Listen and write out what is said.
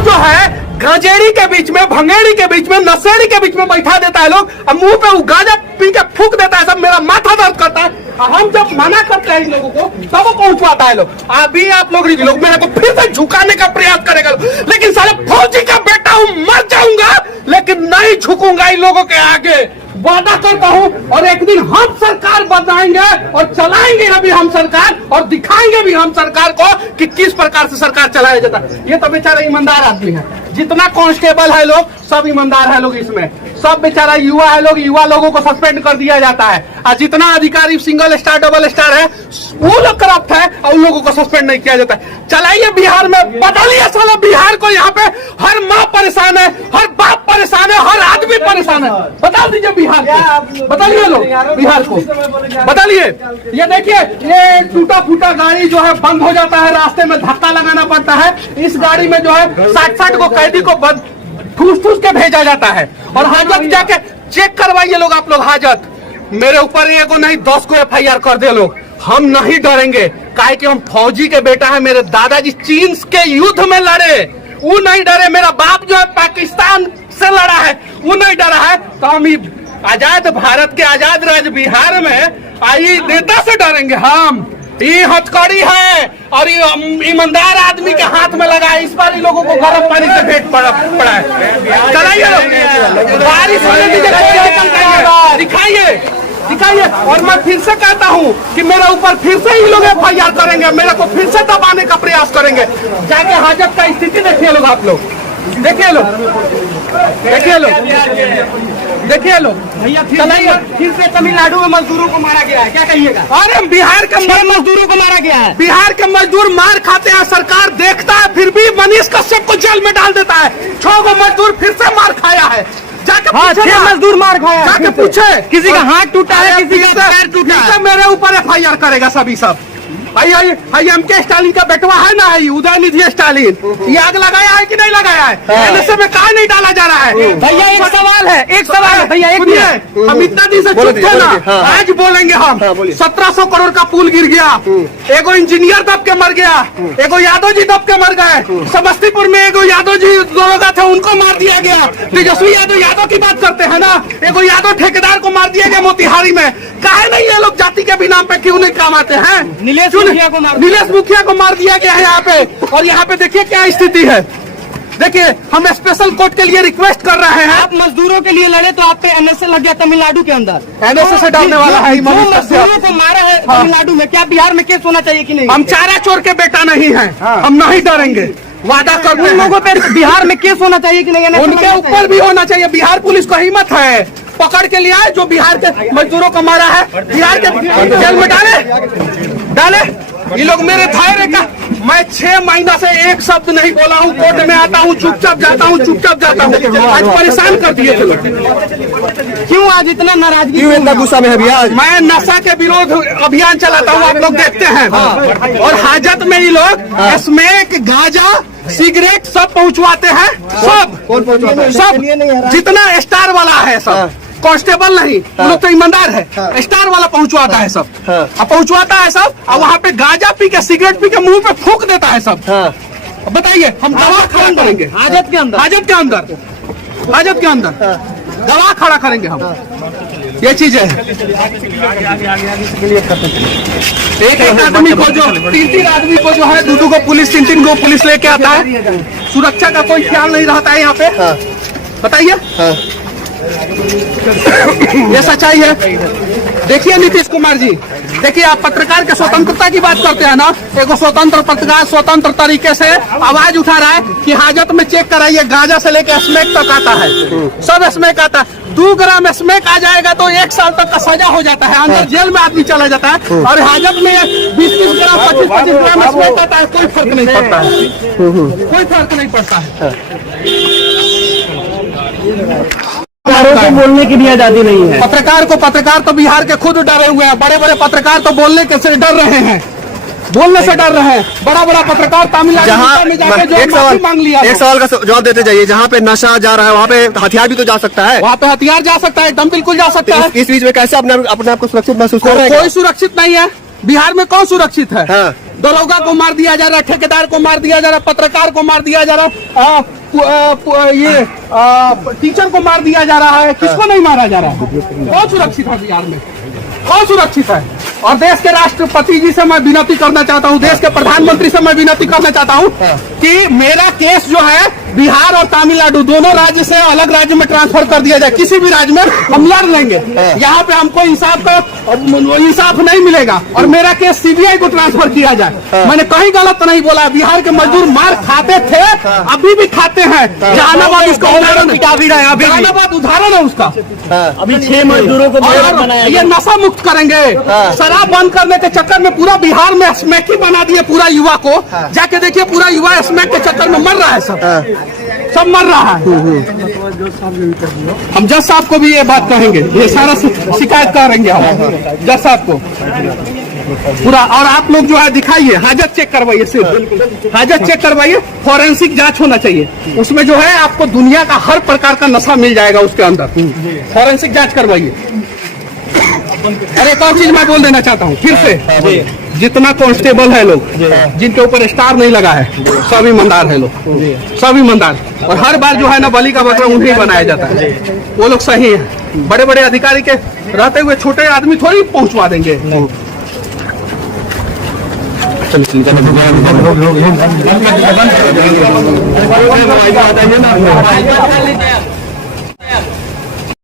जो है गजेड़ी के बीच में, भंगेड़ी के बीच में, नशेड़ी के बीच में बैठा देता है लोग, और मुंह पे वो गांजा पी के फूक देता है सब। मेरा माथा दर्द करता है। हम जब मना करते हैं इन लोगों को तब वो पहुंचवाता है लोग। अभी आप लोग मेरे को फिर से झुकाने का प्रयास करेगा, लेकिन साले फौजी का बेटा हूं, मर जाऊंगा लेकिन नहीं झुकूंगा इन लोगों के आगे, वादा करता हूं। और एक दिन हम सरकार बनाएंगे और चलाएंगे अभी हम सरकार, और दिखाएंगे भी हम सरकार को कि किस प्रकार से सरकार चलाया जाता है। ये तो बेचारा ईमानदार आदमी है, जितना कांस्टेबल है लोग सब ईमानदार है लोग, इसमें सब बेचारा युवा है लोग, युवा लोगों को सस्पेंड कर दिया जाता है। और जितना अधिकारी सिंगल स्टार डबल स्टार है वो लोग करप्ट है और उन लोगों को सस्पेंड नहीं किया जाता है। चलाइए बिहार में, बदलिए साला बिहार को। यहाँ पे हर माँ परेशान है, हर बाप परेशान है, हर आदमी परेशान है। बता दीजिए बिहार को, बताइए लोग बिहार को, बताइए। ये देखिए, ये टूटा फूटा गाड़ी जो है बंद हो जाता है, रास्ते में धक्का लगाना पड़ता है। इस गाड़ी में जो है 60 को कैदी को ठूस ठूस के भेजा जाता है। और हाजत जाके चेक करवाइए लोग, आप लोग हाजत। मेरे ऊपर एगो नहीं 10 को FIR कर दे लोग, हम नहीं डरेंगे। काहे कि हम फौजी के बेटा है, मेरे दादाजी चीन के युद्ध में लड़े, वो नहीं डरे। मेरा बाप जो है पाकिस्तान से लड़ा है, वो नहीं डरा है। तो हम आजाद भारत के आजाद राज्य बिहार में आई नेता से डरेंगे हम? ये हथकड़ी है और ये ईमानदार आदमी के हाथ में लगा है। इस बार इन लोगों को गर्म पानी से भेंट पड़ा है। चलाइए लोग, बारिश होने दीजिए, दिखाइए दिखाइए। और मैं फिर से कहता हूँ कि मेरे ऊपर फिर से ही लोग FIR करेंगे, मेरे को फिर से दबाने का प्रयास करेंगे। जाके हाजत का स्थिति देखिए लोग, आप लोग देखिए लोग, देखिए लोग, देखिए लोग। भैया फिर से तमिलनाडु में मजदूरों को मारा गया है, क्या कहिएगा? अरे बिहार के मजदूरों को मारा गया है। बिहार के मजदूर मार खाते हैं, सरकार देखता है, फिर भी मनीष कश्यप को जेल में डाल देता है। 6 गो मजदूर फिर से मार खाया है। जाके 6 मजदूर मार खाया, जाके पूछे। किसी का हाथ टूटा है, किसी का पैर टूटा है, मेरे ऊपर FIR करेगा सभी सब। MK स्टालिन का बेटवा है ना, उदयनिधि स्टालिन, ये आग लगाया है कि नहीं लगाया है? NSA में कहा नहीं डाला जा रहा है? भैया एक सवाल है, एक सवाल है भैया, हम इतना दिन से चुप थे ना, आज बोलेंगे हम। 1700 करोड़ का पुल गिर गया, एगो इंजीनियर दब के मर गया, एगो यादव जी दब के मर गए। समस्तीपुर में एगो यादव जी दरोगा थे, उनको मार दिया गया। तेजस्वी यादव की बात करते हैं ना, एगो यादव ठेकेदार को मार दिया गया मोतिहारी में। काहे नहीं ये लोग जाति के भी नाम पे क्यों नहीं काम आते हैं? नीलेश मुखिया को मार दिया गया है यहाँ पे। और यहाँ पे देखिए क्या स्थिति है। देखिए, हम स्पेशल कोर्ट के लिए रिक्वेस्ट कर रहे हैं। आप मजदूरों के लिए लड़े तो आप पे NSA लग गया तमिलनाडु के अंदर, NSA से डालने वाला है। मजदूरों को मारा है तमिलनाडु में, क्या बिहार में केस होना चाहिए कि नहीं? हम चारा चोर के बेटा नहीं है, हम नहीं डरेंगे, वादा करते हैं। लोगों पे बिहार में केस होना चाहिए कि नहीं? उनके ऊपर भी होना चाहिए। बिहार पुलिस को हिम्मत है, पकड़ के लिया है जो बिहार के मजदूरों को मारा है, बिहार के जेल में डाले। ये लोग मेरे थायरे का, मैं 6 महीना से एक शब्द नहीं बोला हूँ। कोर्ट में आता हूँ, चुपचाप जाता हूँ, चुपचाप जाता हूँ। आज परेशान कर दिए थे लोग। क्यों आज इतना नाराजगी, क्यों इतना गुस्सा में है भैया? मैं नशा के विरोध अभियान चलाता हूँ, आप लोग देखते हैं। और हाजत में ही लोग स्मैक, गांजा, सिगरेट सब पहुँचवाते हैं। सब जितना स्टार वाला है सब, कांस्टेबल नहीं, लोग तो ईमानदार है। स्टार वाला पहुंचवाता है सब, पहुंचवाता है सब। और वहाँ पे गांजा पी के, सिगरेट पी के मुंह पे फूंक देता है सब। बताइए, हम गवाह खड़ा करेंगे हाजत के अंदर, हाजत के अंदर, हाजत के अंदर गवाह खड़ा करेंगे हम। ये चीज है। एक आदमी को जो 3 आदमी को जो है 2 को पुलिस, 3 को पुलिस लेके आता है। सुरक्षा का कोई ख्याल नहीं रहता है यहाँ पे। बताइए, ये सच्चाई है। देखिए नीतीश कुमार जी, देखिए आप पत्रकार के स्वतंत्रता की बात करते हैं ना, एक स्वतंत्र पत्रकार स्वतंत्र तरीके से आवाज उठा रहा है कि हाजत में चेक कराइए, गांजा से लेकर स्मैक तक आता है, सब स्मैक आता है। 2 ग्राम स्मैक आ जाएगा तो 1 साल तक का सजा हो जाता है, अंदर जेल में आदमी चला जाता है। और हाजत में 20-20 ग्राम 25-25 ग्राम स्मैक आता है, कोई फर्क नहीं पड़ता है, कोई फर्क नहीं पड़ता है। पत्रकारों को बोलने की भी आजादी नहीं है। पत्रकार तो बिहार के खुद डरे हुए हैं। बड़े बड़े पत्रकार तो बोलने के से डर रहे हैं, बोलने से डर रहे हैं। बड़ा पत्रकार तमिलनाडु में जाके जो माफी मांग लिया। एक सवाल का जवाब देते जाइए। जहाँ पे नशा जा रहा है वहाँ पे हथियार भी तो जा सकता है। वहाँ पे हथियार जा सकता है, एकदम बिल्कुल जा सकता है। इस बीच में कैसे अपने आप को सुरक्षित महसूस कर रहे हैं? कोई सुरक्षित नहीं है बिहार में। कौन सुरक्षित है? दरोगा को मार दिया जा रहा है, ठेकेदार को मार दिया जा रहा है, पत्रकार को मार दिया जा रहा है, टीचर को मार दिया जा रहा है। किसको नहीं मारा जा रहा है? कौन सुरक्षित है बिहार में? कौन सुरक्षित है? और देश के राष्ट्रपति जी से मैं विनती करना चाहता हूँ, देश के प्रधानमंत्री से मैं विनती करना चाहता हूँ कि मेरा केस जो है बिहार और तमिलनाडु दोनों राज्य से अलग राज्य में ट्रांसफर कर दिया जाए। किसी भी राज्य में हम लड़ लेंगे, यहाँ पे हमको इंसाफ नहीं मिलेगा और मेरा केस सीबीआई को ट्रांसफर किया जाए। मैंने कहीं गलत नहीं बोला। बिहार के मजदूर मार खाते थे, अभी भी खाते हैं। जहानाबाद उसका उदाहरण जहानाबाद उदाहरण है उसका। अभी 6 मजदूरों को ये नशा मुक्त करेंगे। शराब बंद करने के चक्कर में पूरा बिहार में स्मैकी बना दिए पूरा युवा को। जाके देखिए पूरा युवा स्मैक के चक्कर में मर रहा है, सब मर रहा है। हम जज साहब को भी ये बात कहेंगे, ये सारा शिकायत करेंगे हम जज साहब को पूरा। और आप लोग जो है दिखाइए, हाजत चेक करवाइए, सिर्फ हाजत चेक करवाइए। फॉरेंसिक जांच होना चाहिए, उसमें जो है आपको दुनिया का हर प्रकार का नशा मिल जाएगा उसके अंदर। फॉरेंसिक जांच करवाइए। अरे एक और चीज मैं बोल देना चाहता हूँ फिर से, जितना कांस्टेबल है लोग जिनके ऊपर स्टार नहीं लगा है, सब ईमानदार है लोग, सब ईमानदार। और हर बार जो है ना बलि का बकरा उन्हें बनाया जाता है। वो लोग सही है। बड़े बड़े अधिकारी के रहते हुए छोटे आदमी थोड़ी पहुंचवा देंगे।